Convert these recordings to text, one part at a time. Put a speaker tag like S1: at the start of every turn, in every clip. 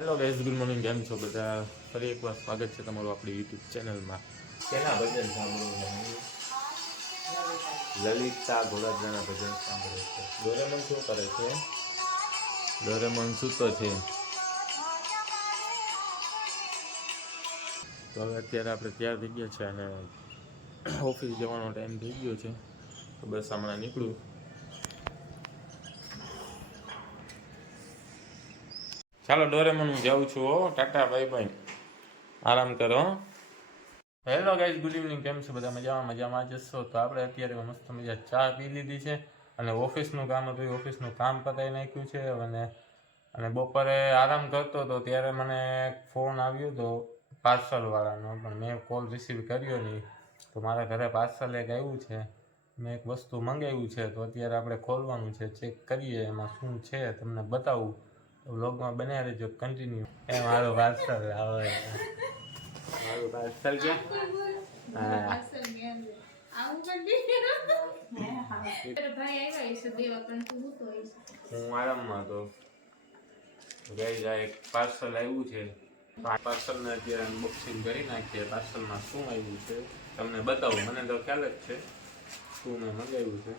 S1: Hello guys good morning કેમ છો બધા? ફરી એકવાર સ્વાગત છે તમારું આપણી યુટ્યુબ ચેનલમાં કેના ભજન સાંભળો લલિતા ગોળાદાના ભજન સાંભળે છે. ડોરેમન શું કરે છે? ડોરેમન સૂતો છે. તો હવે અત્યારે આપણે તૈયાર થઈ ગયા છે અને ઓફિસ જવાનો ટાઈમ થઈ ગયો છે. તો બસ હમણાં નીકળું. ચાલો ડોરેમોન હું જાઉં છું, હો. Tata, bye bye. આરામ કરો હેલો ગાઈઝ, ગુડ ઇવનિંગ. કેમ છો બધા? મજામાં મજામાં જશો તો આપણે અત્યારે મસ્ત મજા ચા પી લીધી છે અને ઓફિસનું કામ હતું. ઓફિસનું કામ પતાવી નાખ્યું છે અને અને બપોરે આરામ કરતો હતો. ત્યારે મને ફોન આવ્યો હતો પાર્સલવાળાનો, પણ મેં કોલ રિસીવ કર્યો નહીં. તો મારા ઘરે પાર્સલ એક આવ્યું છે. મેં એક વસ્તુ મંગાવ્યું છે. તો અત્યારે આપણે ખોલવાનું છે. ચેક કરીએ એમાં શું છે, તમને બતાવું. વ્લોગમાં બન્યા રહેજો કન્ટિન્યુ એ મારો પાર્સલ આવે મારું પાર્સલ ક્યાં હા. હું આરામમાં હતો. ગઈ આ એક પાર્સલ આવ્યું છે. પાર્સલને અત્યારે અનબોક્સિંગ કરી નાખીએ. પાર્સલમાં શું આવ્યું છે, તમને બતાવું. મને તો ખ્યાલ જ છે, શું મેં મંગાવ્યું છે.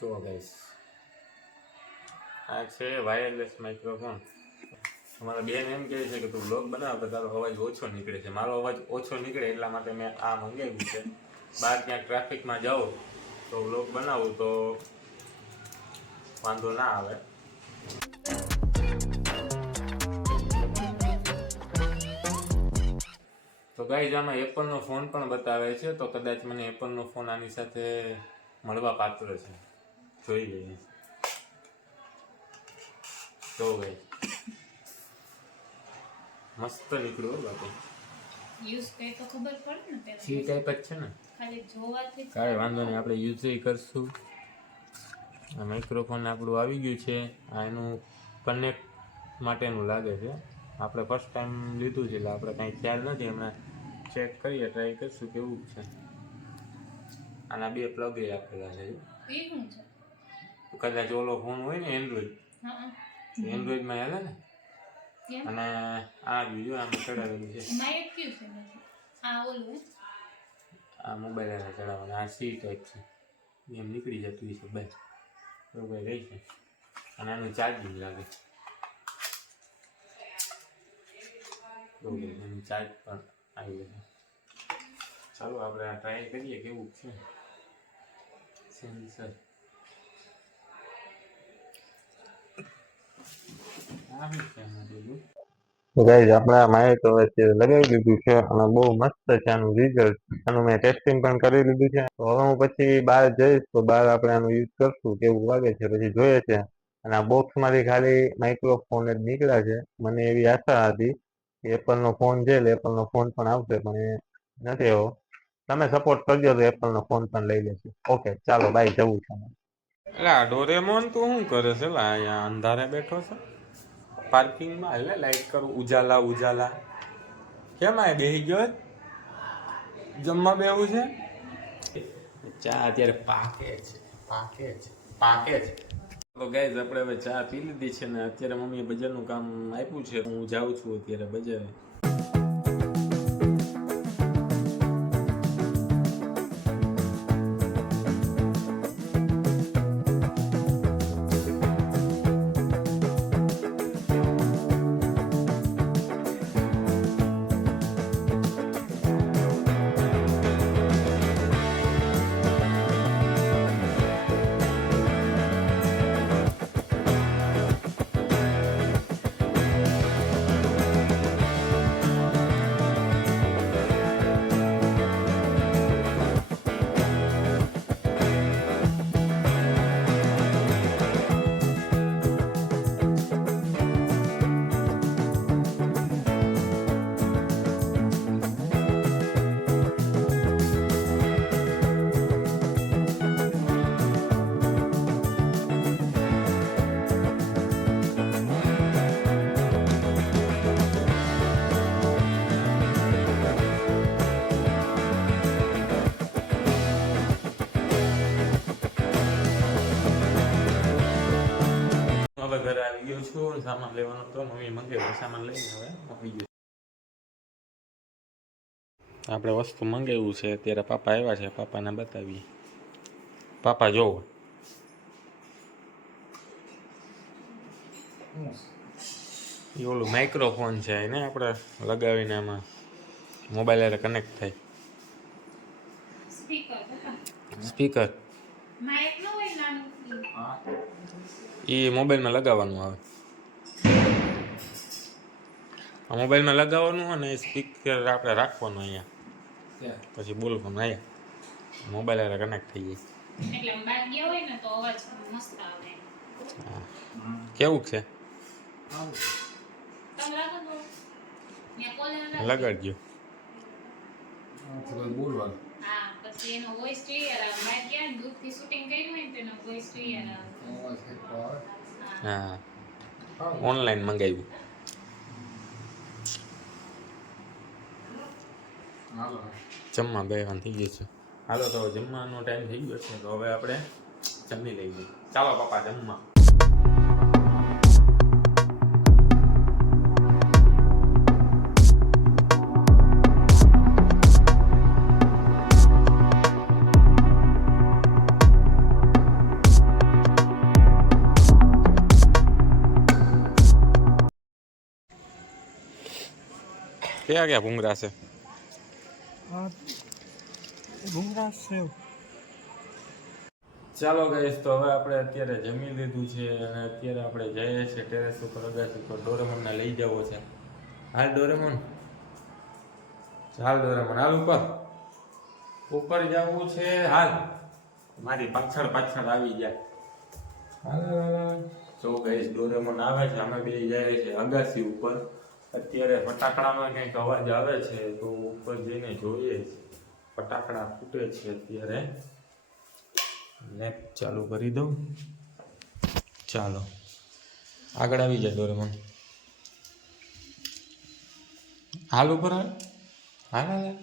S1: જુઓ ગાઈસ આ છે વાયરલેસ માઇક્રોફોન મારા બેન એમ કહે છે કે તું બ્લોગ બનાવ તો તારો અવાજ ઓછો નીકળે છે. મારો અવાજ ઓછો નીકળે એટલા માટે મેં આ મંગાવ્યું છે. બહાર ક્યાંક ટ્રાફિકમાં જાઓ તો બ્લોગ બનાવું તો વાંધો ના આવે. તો ગાઈઝ આમાં એપલનો ફોન પણ બતાવે છે. તો કદાચ મને એપલનો ફોન આની સાથે મળવા પાત્ર છે. જોઈ લઈએ તો ભાઈ મસ્ત નીકળ્યું બાકી બાપુ
S2: યુઝ કરી તો ખબર પડે ને
S1: સી ટાઈપ જ છે ને?
S2: ખાલી જોવાથી
S1: કાંઈ વાંધો નહીં આપણે યુઝ કરશું. આ માઇક્રોફોન આપણું આવી ગયું છે. આ એનું કનેક્ટ માટેનું લાગે છે. આપણે ફર્સ્ટ ટાઈમ લીધું છે એટલે આપણે કાંઈ ખ્યાલ નથી. હમણાં ચેક કરીએ ટ્રાય કરશું કેવું છે. આના બે પ્લગ આપેલા છે.
S2: એ શું છે?
S1: કદાચ ઓલો ફોન હોય ને એન્ડ્રોઈડ એન્ડ્રોઈડમાં હાલે ને? અને આ બીજું આમ ચડાવેલું છે.
S2: આ
S1: મોબાઈલ હારે ચડાવવાનું આ સી ટાઈપ છે. એમ નીકળી જતું છે બસ. કંઈ રહી છે. અને આનું ચાર્જિંગ લાગે. કંઈ એનું ચાર્જ પણ આવી ગયો ચાલો આપણે આ ટ્રાય કરીએ કેવું છે. સેન્સર આવી છે આમાં બધું
S3: તો ગાઈઝ આપણે આ માઇક હવે લગાવી લીધું છે અને બહુ મસ્ત છે આનું રિઝલ્ટ આનું મેં ટેસ્ટિંગ પણ કરી લીધું છે. તો હવે હું પછી બહાર જઈશ તો બહાર આપણે આનું યુઝ કરશું, કેવું લાગે છે પછી જોઈએ છે. અને આ બોક્સમાંથી ખાલી માઇક્રોફોન જ નીકળ્યા છે. મને એવી આશા હતી કે એપલનો ફોન છે, એટલે એપલનો ફોન પણ આવશે, પણ એ નથી એવો તમે સપોર્ટ કરજો તો એપલનો ફોન પણ લઈ લેશું. ઓકે ચાલો બાય જવું છે.
S1: એટલે આ ડોરેમોન તું શું કરે છે? અહીંયા અંધારે બેઠો છે. પાર્કિંગમાં એટલે લાઈટ કરું, ઉજાલા ઉજાલા. કેમ આ બેસી ગયો જમવા બેવું છે? ચા અત્યારે પાકે છે પાકે છે પાકે છે. તો ગાઈઝ આપણે હવે ચા પી લીધી છે ને અત્યારે મમ્મીએ બજારનું કામ આપ્યું છે. હું જાઉં છું અત્યારે બજારે. આવી ગયો છું સામાન લેવાનો તો મમ્મી મંગાવ્યો સામાન લઈને હવે આવી ગયો. આપણે વસ્તુ મંગાવ્યું છે ત્યારે પાપા આવ્યા છે પાપાને બતાવીએ. પાપા જોવો. એ ઓલું માઇક્રોફોન છે એને આપણે લગાવીને એમાં મોબાઈલ કનેક્ટ થાય.
S2: સ્પીકર
S1: સ્પીકર
S2: માઇક ન હોય નાનું
S1: એ મોબાઈલમાં લગાવવાનું આવે. આ મોબાઈલમાં લગાવવાનું અને સ્પીકર આપણે રાખવાનું અહીંયા. પછી બોલવાનું અહીંયા. મોબાઈલ હારે કનેક્ટ થઈ જાય.
S2: એટલે આમ બહાર ગયા હોય ને તો અવાજ મસ્ત આવે.
S1: હા. કેવું છે? લગાડજો.
S2: હા. પછી એનો વોઇસ ક્લિયર આવે. મેં ક્યાં દૂરથી શૂટિંગ કર્યું હોય ને તો એનો વોઇસ ક્લિયર આવે. હા.
S1: હા. ઓનલાઈન મંગાવ્યું. જમવા બેવાનું થઈ ગયું છે. હાલો તો જમવાનો ટાઈમ થઈ ગયો છે તો હવે આપણે જમી લઈએ. ચાલો પપ્પા જમવા. ક્યાં કયા ભૂંગરા છે? ચાલો ગાઈસ તો હવે આપણે અત્યારે જમી લીધું છે અને અત્યારે આપણે જઈએ છીએ ટેરેસ ઉપર અગાસી ઉપર. ડોરેમોનને લઈ જવો છે. હાલ ડોરેમોન. હાલ ડોરેમોન. હાલ ઉપર. ઉપર જવું છે હાલ. મારી પાછળ પાછળ આવી જાય. હાલ જો ગાઈસ ડોરેમોન આવે છે અમે બે જાય છે અગાસી ઉપર. અત્યારે ફટાકડામાં કંઈક અવાજ આવે છે તો ઉપર જઈને જોઈએ. ફટાકડા ફૂટે છે અત્યારે. લેમ્પ ચાલુ કરી દઉં. ચાલો. આગળ આવી જાય ડોરેમોન. હાલ ઉપર હાલ. હાલ.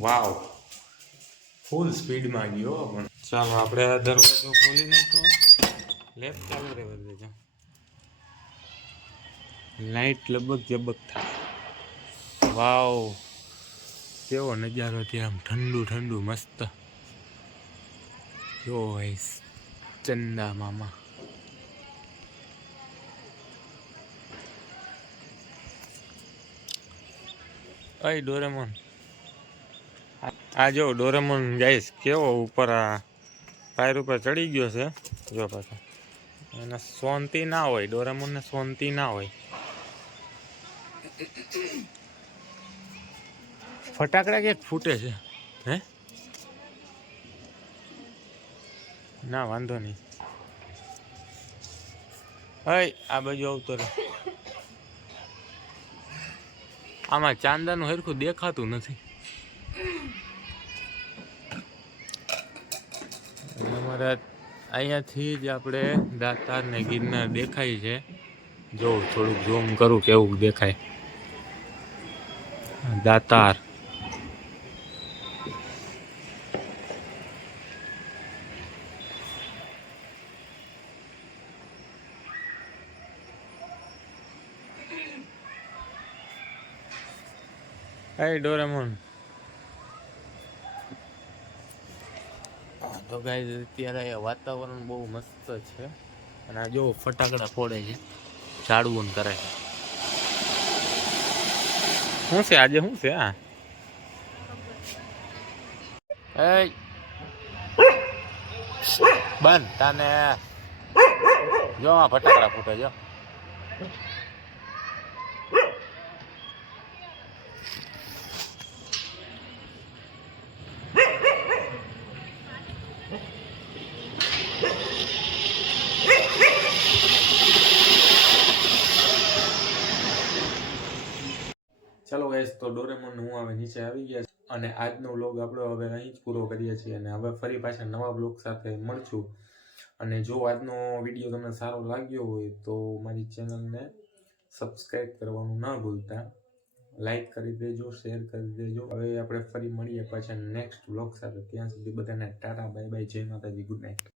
S1: વાવ. ફૂલ સ્પીડમાં ગયો પણ. ચાલો, આપણે આ દરવાજો ખોલી નાખો. લેપ ચાલુ રહેવા દેજો. લાઈટ લબક જબક થાય. વાવ, કેવો નજારો ત્યાં આમ, ઠંડુ ઠંડુ, મસ્ત. જો ચંદા મામા. અય ડોરેમોન. આ જો ડોરેમોન ગાઈસ, કેવો ઉપર આ પાયર ઉપર ચડી ગયો છે. જો પાછો. એને શાંતિ ના હોય, ડોરેમોનને શાંતિ ના હોય. ફટાકડા ક્યાંક ફૂટે છે? હે? ના, વાંધો નહીં. હય આ બાજુ આવતો રહે. આમાં ચાંદાનું હરખું દેખાતું નથી. અમારા અહીંયાથી જ આપણે દાતાર ને ગિરનાર દેખાય છે. જો, થોડુંક ઝૂમ કરું, કેવું દેખાય. દાતાર હાય ડોરેમોન તો ગાઈઝ અત્યારે વાતાવરણ બહુ મસ્ત છે. અને આ જો ફટાકડા ફોડે છે. ઝાડવું ને કરે છે. શું છે? આજે શું છે? આ? બંધ તને જો ફટાકડા ફૂટે જો ચાલો ગાઈસ તો ડોરેમોન હું હવે નીચે આવી ગયા છે. અને આજનો વ્લોગ આપણો હવે અહીં જ પૂરો કરીએ છીએ અને હવે ફરી પાછા નવા બ્લોગ સાથે મળશું. અને જો આજનો વીડિયો તમને સારો લાગ્યો હોય તો મારી ચેનલને સબસ્ક્રાઈબ કરવાનું ન ભૂલતા. લાઈક કરી દેજો શેર કરી દેજો. હવે આપણે ફરી મળીએ પાછા નેક્સ્ટ વ્લોગ સાથે. ત્યાં સુધી બધાને ટાટા બાય બાય જય માતાજી ગુડ નાઇટ